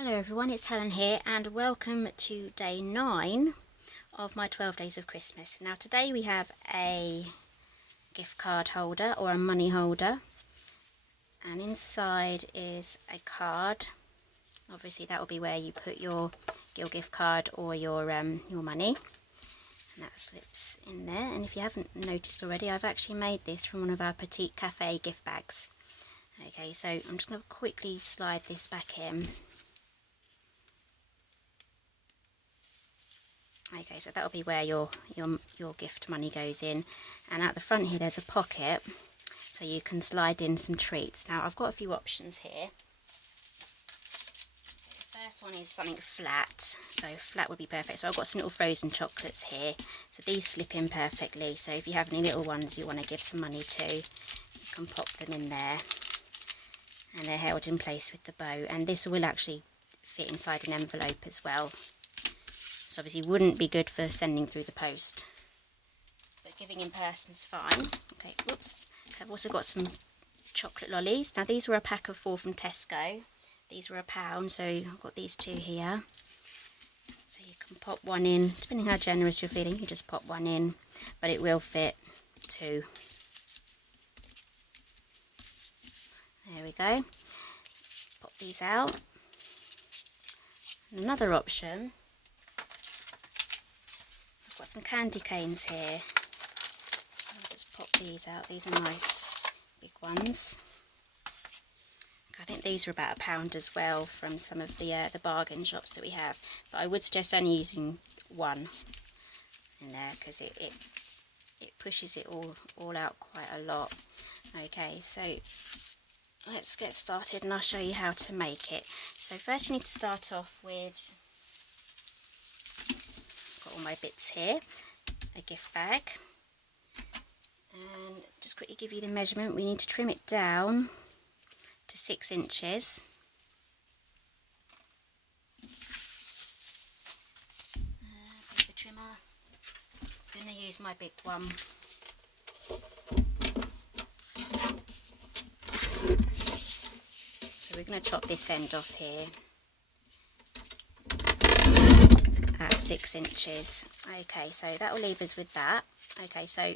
Hello everyone, it's Helen here and welcome to day 9 of my 12 days of Christmas. Now today we have a gift card holder or a money holder, and inside is a card. Obviously that will be where you put your gift card or your money, and that slips in there. And if you haven't noticed already, I've actually made this from one of our Petite Cafe gift bags. Okay, so I'm just going to quickly slide this back in. Okay, so that'll be where your gift money goes in, and at the front here there's a pocket, so you can slide in some treats. Now I've got a few options here. The first one is something flat, so flat would be perfect. So I've got some little frozen chocolates here, so these slip in perfectly. So if you have any little ones you want to give some money to, you can pop them in there, and they're held in place with the bow. And this will actually fit inside an envelope as well. So obviously wouldn't be good for sending through the post, but giving in person's fine. Okay, whoops. I've also got some chocolate lollies. Now these were a pack of 4 from Tesco. These were £1, so I've got these 2 here. So you can pop one in, depending how generous you're feeling, you just pop one in, but it will fit 2. There we go. Pop these out. Another option, got some candy canes here. I'll just pop these out. These are nice big ones. I think these are about £1 as well from some of the bargain shops that we have, but I would suggest only using one in there because it pushes it all out quite a lot. Okay, so let's get started and I'll show you how to make it. So first you need to start off with all my bits here, a gift bag, and just quickly give you the measurement. We need to trim it down to 6 inches. Paper trimmer, I'm going to use my big one. So we're going to chop this end off here at 6 inches. Okay, so that will leave us with that. Okay, so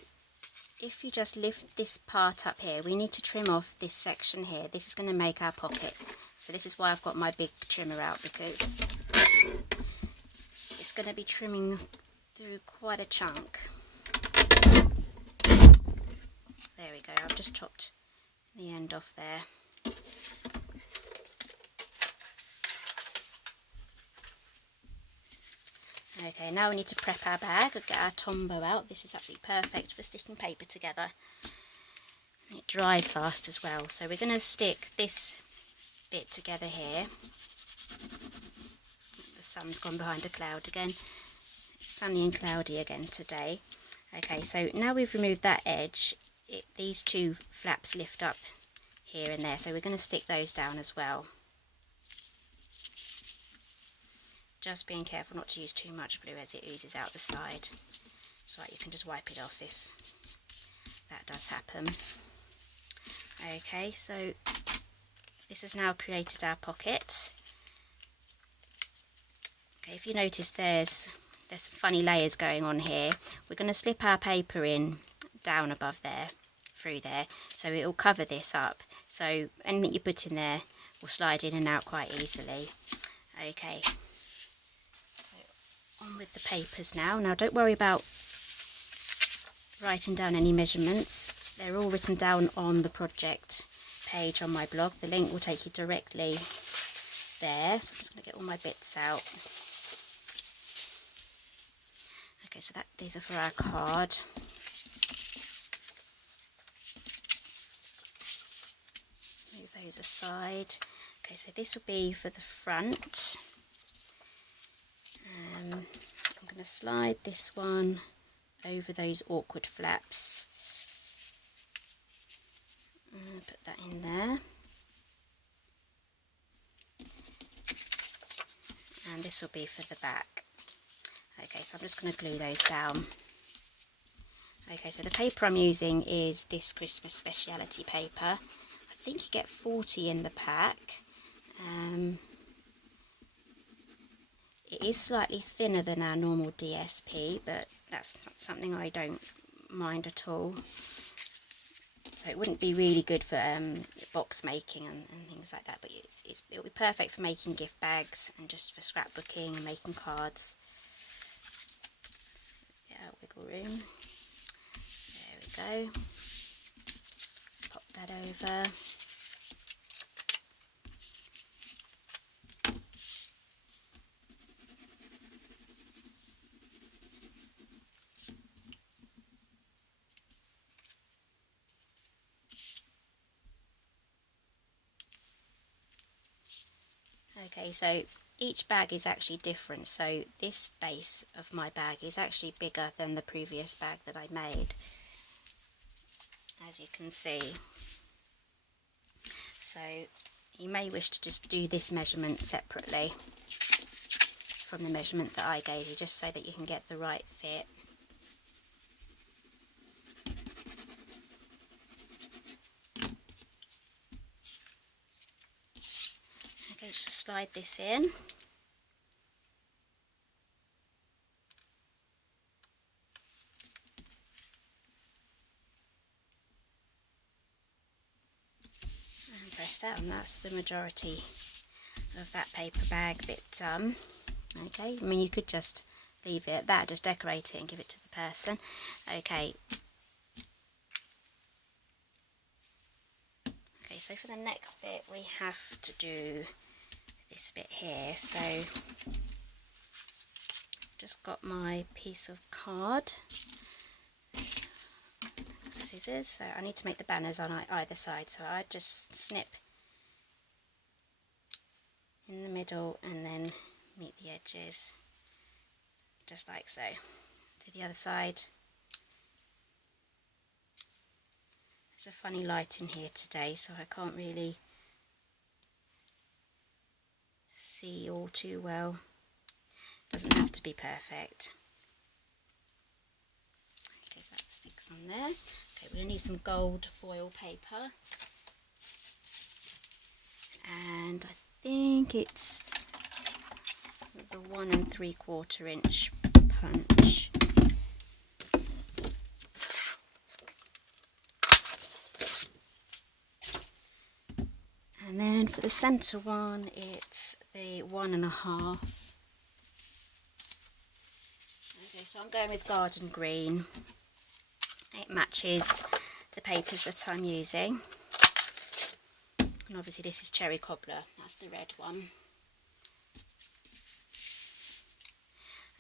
if you just lift this part up here, we need to trim off this section here. This is going to make our pocket. So this is why I've got my big trimmer out, because it's going to be trimming through quite a chunk. There we go, I've just chopped the end off there. Okay, now we need to prep our bag and get our Tombow out. This is absolutely perfect for sticking paper together. It dries fast as well. So we're going to stick this bit together here. The sun's gone behind a cloud again. It's sunny and cloudy again today. Okay, so now we've removed that edge, these 2 flaps lift up here and there. So we're going to stick those down as well. Just being careful not to use too much glue as it oozes out the side. So you can just wipe it off if that does happen. Okay, so this has now created our pocket. Okay, if you notice there's some funny layers going on here. We're going to slip our paper in down above there, through there, so it will cover this up. So anything you put in there will slide in and out quite easily. Okay. On with the papers now. Now don't worry about writing down any measurements. They're all written down on the project page on my blog. The link will take you directly there. So I'm just going to get all my bits out. Okay, so these are for our card. Move those aside. Okay, so this will be for the front. I'm going to slide this one over those awkward flaps. Put that in there. And this will be for the back. Okay, so I'm just going to glue those down. Okay, so the paper I'm using is this Christmas speciality paper. I think you get 40 in the pack. It is slightly thinner than our normal DSP, but that's something I don't mind at all. So it wouldn't be really good for box making and things like that, but it'll be perfect for making gift bags and just for scrapbooking and making cards. Let's get our wiggle room. There we go. Pop that over. Okay, so each bag is actually different, so this base of my bag is actually bigger than the previous bag that I made, as you can see. So you may wish to just do this measurement separately from the measurement that I gave you, just so that you can get the right fit. Okay, just slide this in. And press down. That's the majority of that paper bag bit done. Okay, I mean, you could just leave it at that, just decorate it and give it to the person. Okay. Okay, so for the next bit we have to do this bit here. So just got my piece of card, scissors, so I need to make the banners on either side, so I just snip in the middle and then meet the edges, just like so. To the other side. There's a funny light in here today, so I can't really see all too well. Doesn't have to be perfect. Okay, so that sticks on there. Okay, we're going to need some gold foil paper, and I think it's the 1 3/4 inch punch. And then for the centre one, it's the 1 1/2. Okay, so I'm going with garden green. It matches the papers that I'm using. And obviously this is cherry cobbler, that's the red one.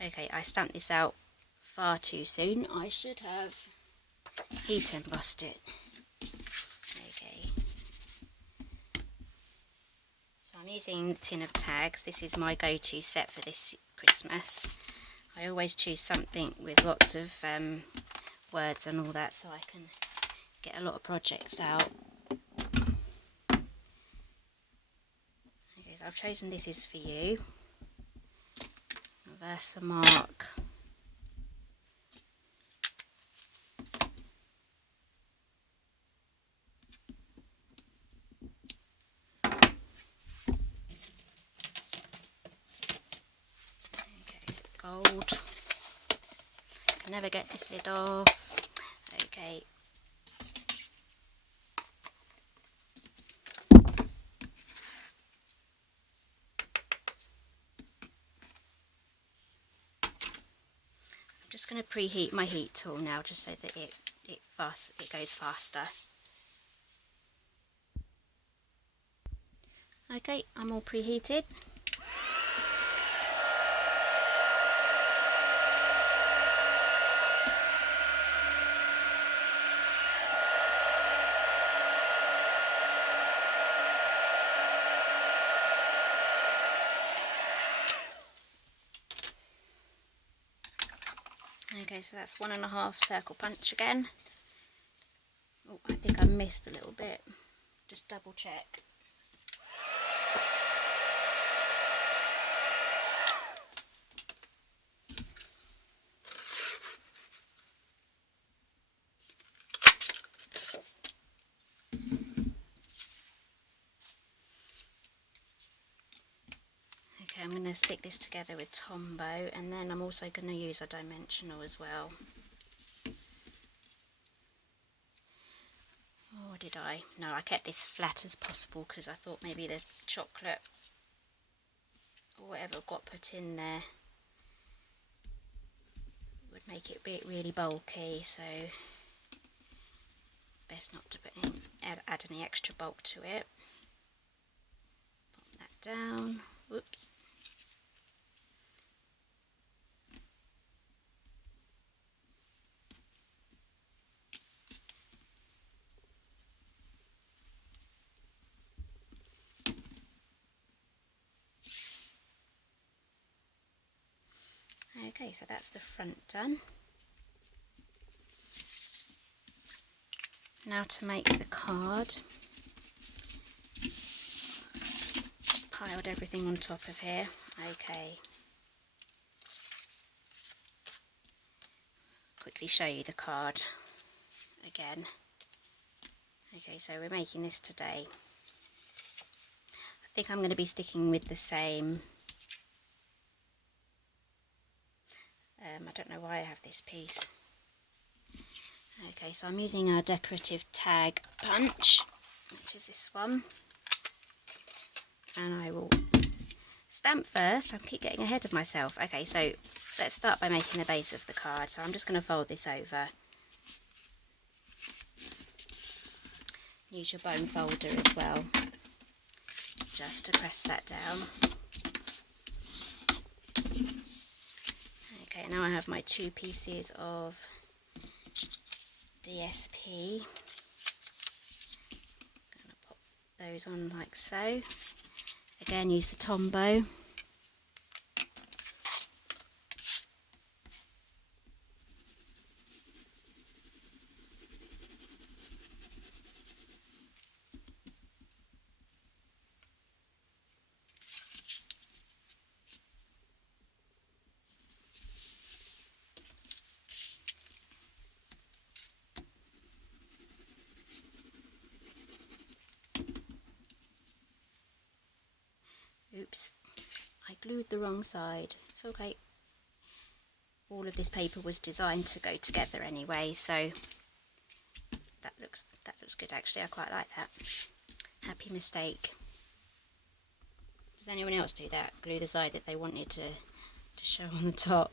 Okay, I stamped this out far too soon. I should have heat embossed it. Okay. So I'm using the tin of tags. This is my go-to set for this Christmas. I always choose something with lots of words and all that, so I can get a lot of projects out. Okay, so I've chosen This Is For You, Versamark, okay, gold. I can never get this lid off. Okay. Just going to preheat my heat tool now, just so that it goes faster. Okay, I'm all preheated. Okay, so that's 1 1/2 circle punch again. Oh, I think I missed a little bit. Just double check. Okay, I'm going going to stick this together with Tombow, and then I'm also going to use a dimensional as well. Or did I? No, I kept this flat as possible because I thought maybe the chocolate or whatever got put in there would make it really bulky, so best not to add any extra bulk to it. Pop that down. Whoops. Okay, so that's the front done. Now to make the card. Piled everything on top of here. Okay. Quickly show you the card again. Okay, so we're making this today. I think I'm going to be sticking with the same. I don't know why I have this piece. Okay, so I'm using a decorative tag punch, which is this one. And I will stamp first. I keep getting ahead of myself. Okay, so let's start by making the base of the card. So I'm just going to fold this over. Use your bone folder as well, just to press that down. Okay, now I have my 2 pieces of DSP. I'm going to pop those on like so. Again, use the Tombow. Oops, I glued the wrong side. It's okay. All of this paper was designed to go together anyway, so that looks good actually. I quite like that. Happy mistake. Does anyone else do that? Glue the side that they wanted to show on the top.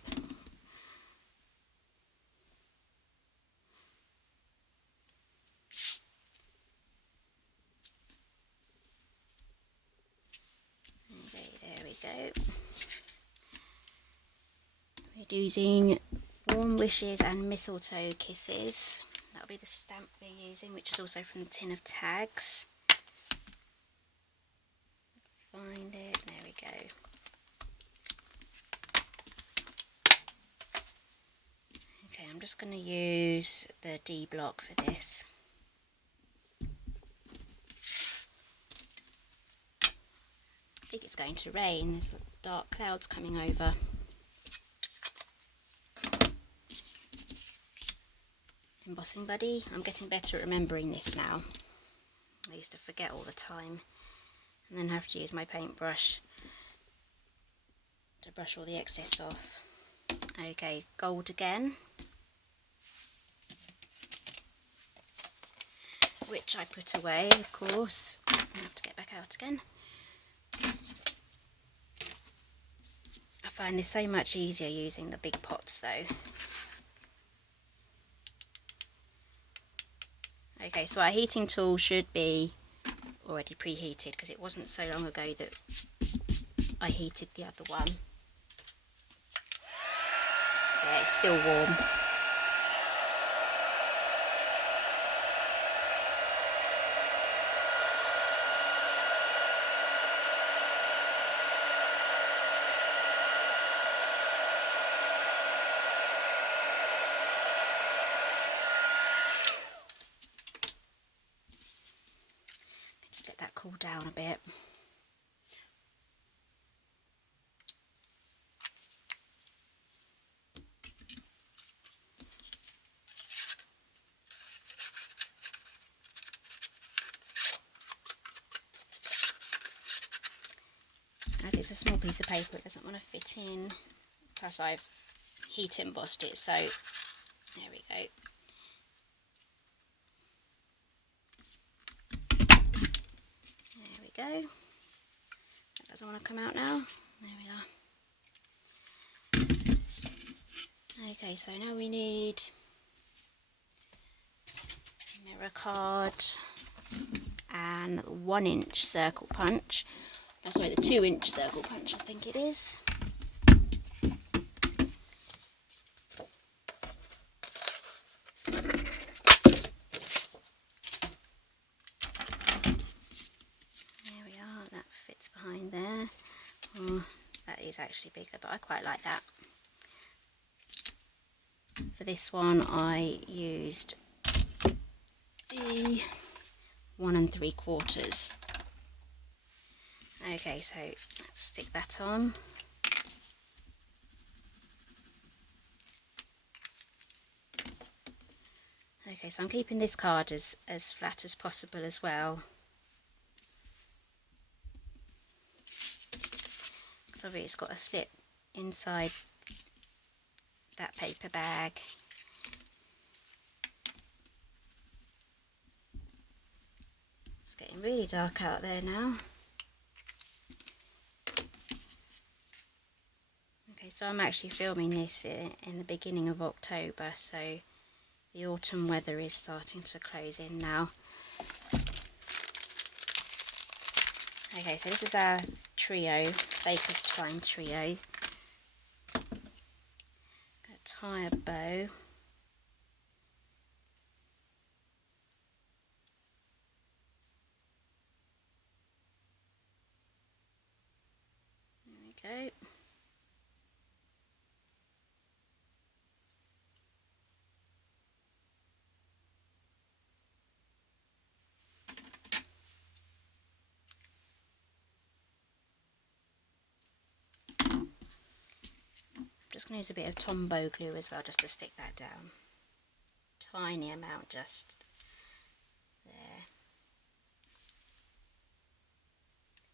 Go. We're using Warm Wishes and Mistletoe Kisses. That'll be the stamp we're using, which is also from the tin of tags. Find it. There we go. Okay, I'm just going to use the D block for this. I think it's going to rain. There's dark clouds coming over. Embossing buddy. I'm getting better at remembering this now. I used to forget all the time and then have to use my paintbrush to brush all the excess off. Okay, gold again, which I put away, of course. I have to get back out again. I find this so much easier using the big pots though. Okay, so our heating tool should be already preheated because it wasn't so long ago that I heated the other one. Yeah, it's still warm. That cool down a bit. as it's a small piece of paper, it doesn't want to fit in. Plus I've heat embossed it, so there we go. There we go. That doesn't want to come out now. There we are. Okay, so now we need mirror card and 1 inch circle punch. Oh, sorry, the 2 inch circle punch, I think it is. There we are, that fits behind there. Oh, that is actually bigger, but I quite like that. For this one I used the 1 3/4. Okay, so let's stick that on. Okay, so I'm keeping this card as flat as possible as well. Because obviously it's got a slip inside that paper bag. It's getting really dark out there now. Okay, so I'm actually filming this in the beginning of October, so the autumn weather is starting to close in now. Okay, so this is our trio, Baker's Twine trio. Going to tie a bow. There we go. Just going to use a bit of Tombow glue as well, just to stick that down. Tiny amount, just there.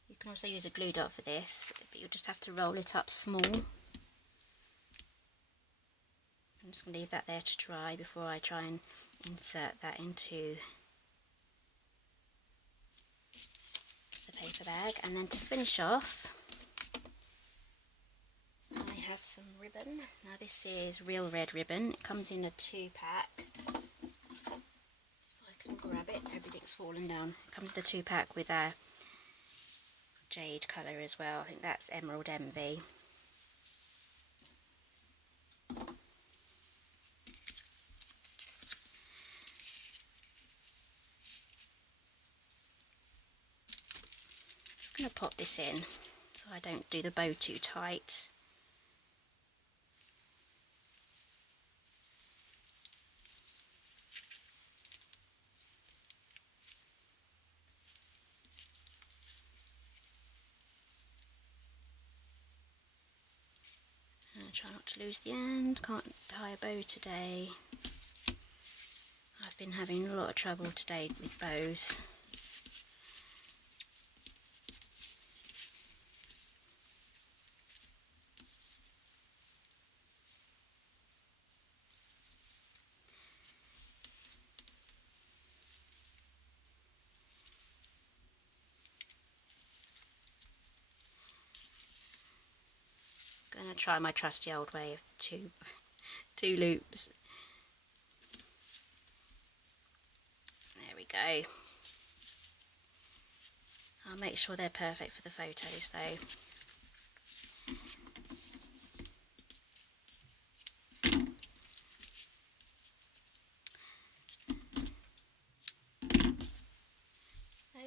You can also use a glue dot for this, but you'll just have to roll it up small. I'm just going to leave that there to dry before I try and insert that into the paper bag. And then to finish off, I have some ribbon. Now this is real red ribbon. It comes in a 2-pack. If I can grab it, everything's fallen down. It comes in a 2-pack with a jade colour as well. I think that's Emerald Envy. Just going to pop this in so I don't do the bow too tight. Try not to lose the end. Can't tie a bow today. I've been having a lot of trouble today with bows. Going to try my trusty old way of two loops. There we go. I'll make sure they're perfect for the photos though.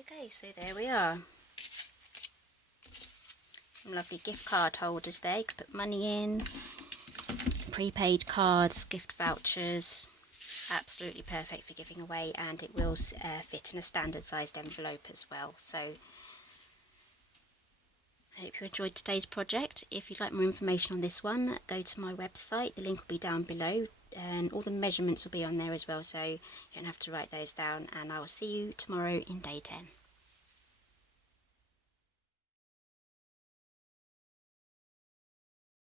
Okay, so there we are. Some lovely gift card holders there. You can put money in, prepaid cards, gift vouchers. Absolutely perfect for giving away, and it will fit in a standard sized envelope as well. So I hope you enjoyed today's project. If you'd like more information on this one, go to my website. The link will be down below, and all the measurements will be on there as well, so you don't have to write those down. And I will see you tomorrow in day 10.